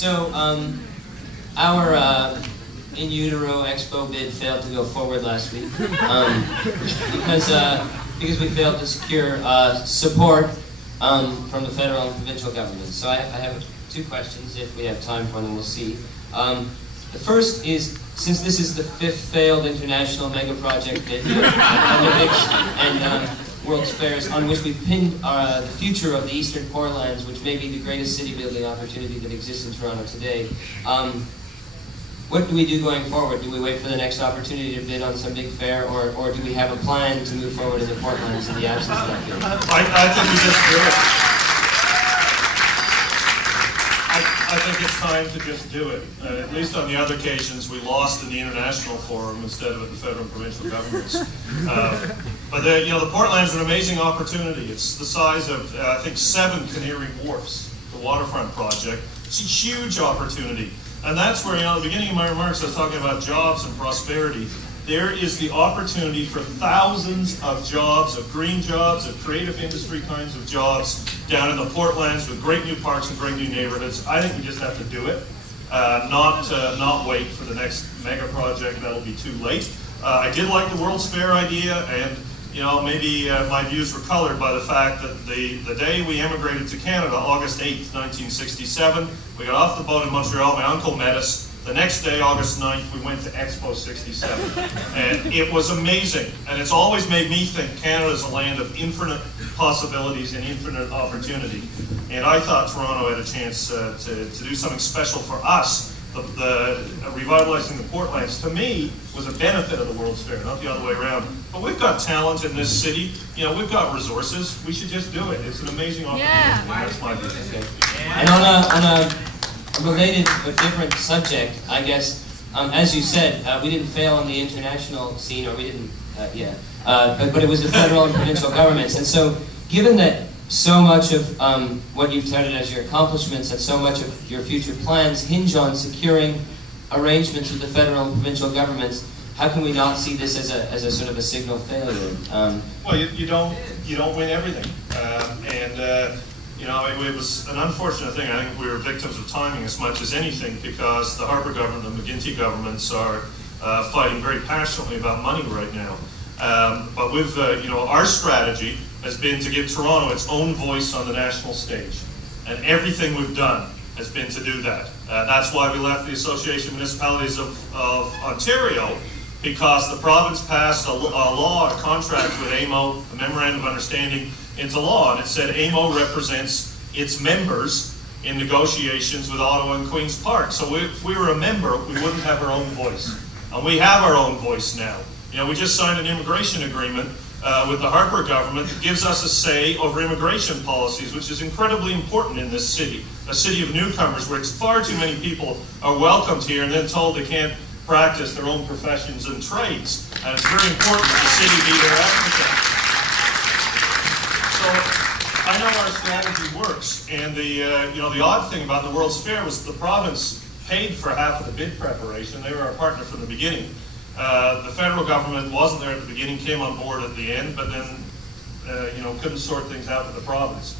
So, our in utero expo bid failed to go forward last week because we failed to secure support from the federal and provincial governments. So I have two questions. If we have time for them, we'll see. The first is, since this is the 5th failed international mega project bid, Olympics and World's Fairs, on which we've pinned the future of the Eastern Portlands, which may be the greatest city building opportunity that exists in Toronto today. What do we do going forward? Do we wait for the next opportunity to bid on some big fair, or do we have a plan to move forward in the Portlands in the absence of that bid? I think we just do it. I think it's time to just do it. At least on the other occasions, we lost in the international forum instead of at the federal and provincial governments. But the Portland's an amazing opportunity. It's the size of, I think, 7 Canary Wharfs, the waterfront project. It's a huge opportunity. And that's where, at the beginning of my remarks, I was talking about jobs and prosperity. There is the opportunity for thousands of jobs, of green jobs, of creative industry kinds of jobs down in the Portlands with great new parks and great new neighborhoods. I think we just have to do it, not wait for the next mega project. That'll be too late. I did like the World's Fair idea, and maybe my views were colored by the fact that the day we emigrated to Canada, August 8th, 1967, we got off the boat in Montreal. My uncle met us. The next day, August 9th, we went to Expo 67. And it was amazing. And it's always made me think Canada is a land of infinite possibilities and infinite opportunity. And I thought Toronto had a chance to do something special for us. Revitalizing the Portlands, to me, was a benefit of the World's Fair, not the other way around. But we've got talent in this city. We've got resources. We should just do it. It's an amazing opportunity. Yeah. That's my view. Okay. And on a related but different subject, I guess, as you said, we didn't fail on the international scene, or we didn't, but it was the federal and provincial governments. And so, given that so much of what you've touted as your accomplishments and so much of your future plans hinge on securing arrangements with the federal and provincial governments, how can we not see this as a sort of a signal failure? Well, you don't win everything, it was an unfortunate thing. I think we were victims of timing as much as anything, because the Harper government and the McGuinty governments are fighting very passionately about money right now. But with our strategy has been to give Toronto its own voice on the national stage, and everything we've done has been to do that. That's why we left the Association of Municipalities of Ontario, because the province passed a law, a contract with AMO, a memorandum of understanding, into law, and it said AMO represents its members in negotiations with Ottawa and Queen's Park. So if we were a member, we wouldn't have our own voice. And we have our own voice now. We just signed an immigration agreement with the Harper government that gives us a say over immigration policies, which is incredibly important in this city, a city of newcomers where far too many people are welcomed here and then told they can't practice their own professions and trades. And it's very important that the city be their advocate. So I know our strategy works, and the odd thing about the World's Fair was the province paid for half of the bid preparation. They were our partner from the beginning. The federal government wasn't there at the beginning, came on board at the end, but then couldn't sort things out with the province.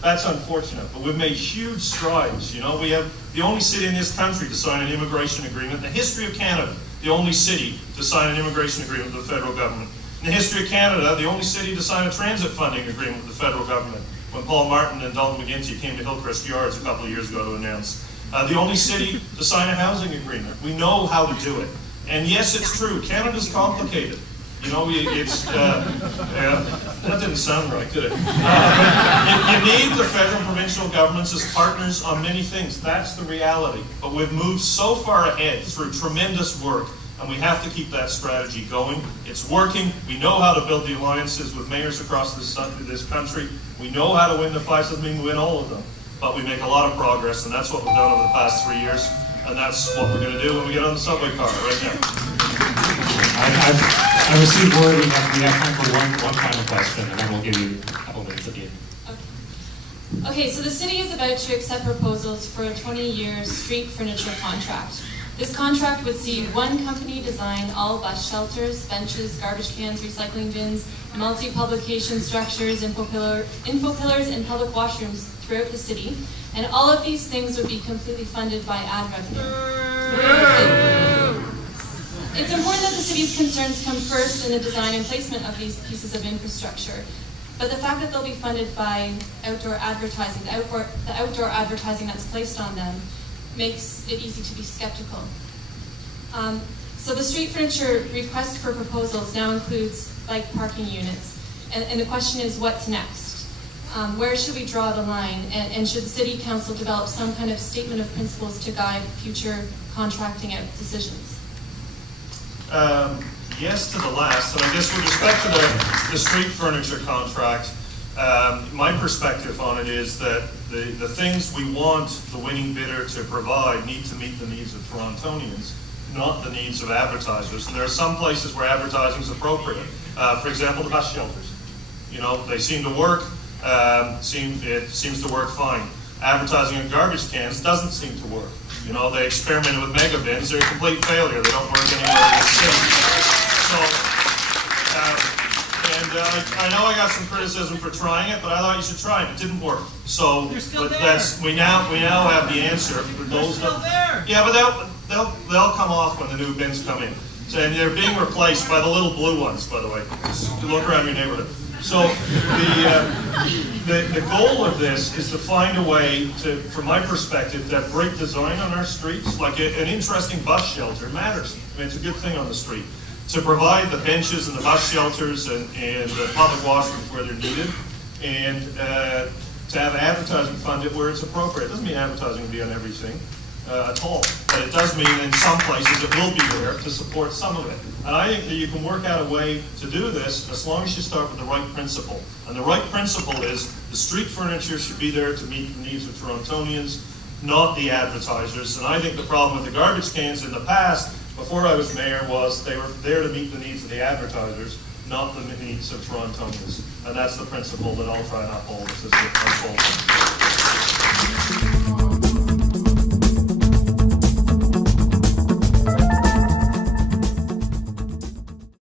That's unfortunate, but we've made huge strides. We have the only city in this country to sign an immigration agreement in the history of Canada, the only city to sign an immigration agreement with the federal government. In the history of Canada, the only city to sign a transit funding agreement with the federal government, when Paul Martin and Dalton McGuinty came to Hillcrest Yards a couple of years ago to announce. The only city to sign a housing agreement. We know how to do it. And yes, it's true, Canada's complicated. That didn't sound right, did it? You need the federal and provincial governments as partners on many things. That's the reality. But we've moved so far ahead through tremendous work, and we have to keep that strategy going. It's working. We know how to build the alliances with mayors across this country. We know how to win the fights. Doesn't mean we win all of them, but we make a lot of progress, and that's what we've done over the past 3 years, and that's what we're going to do when we get on the subway car right now. I received word we have time for one final question, and then we'll give you a couple minutes at the end. Okay, so the city is about to accept proposals for a 20-year street furniture contract. This contract would see one company design all bus shelters, benches, garbage cans, recycling bins, multi-publication structures, info pillars, and public washrooms throughout the city. And all of these things would be completely funded by ad revenue. It's important that the city's concerns come first in the design and placement of these pieces of infrastructure. But the fact that they'll be funded by outdoor advertising, the outdoor advertising that's placed on them, makes it easy to be skeptical. So the street furniture request for proposals now includes bike parking units. And the question is, what's next? Where should we draw the line? And should the city council develop some kind of statement of principles to guide future contracting out decisions? Yes to the last, and I guess with respect to the street furniture contract, my perspective on it is that the things we want the winning bidder to provide need to meet the needs of Torontonians, not the needs of advertisers. And there are some places where advertising is appropriate. For example, the bus shelters. You know, they seem to work. It seems to work fine. Advertising on garbage cans doesn't seem to work. You know, they experimented with mega bins. They're a complete failure. They don't work anywhere in the city. So, I know I got some criticism for trying it, but I thought you should try it. It didn't work. So, but we now have the answer for those that. Yeah, but they'll come off when the new bins come in. So, and they're being replaced by the little blue ones, by the way. Just look around your neighborhood. So the goal of this is to find a way to, from my perspective, that great design on our streets, like an interesting bus shelter matters. I mean, it's a good thing on the street. To provide the benches and the bus shelters and the public washrooms where they're needed, and to have advertising funded where it's appropriate. It doesn't mean advertising will be on everything at all, but it does mean in some places it will be there to support some of it. And I think that you can work out a way to do this as long as you start with the right principle. And the right principle is the street furniture should be there to meet the needs of Torontonians, not the advertisers. And I think the problem with the garbage cans in the past, before I was mayor, was they were there to meet the needs of the advertisers, not the needs of Torontonians. And that's the principle that I'll try and uphold as this unfolds.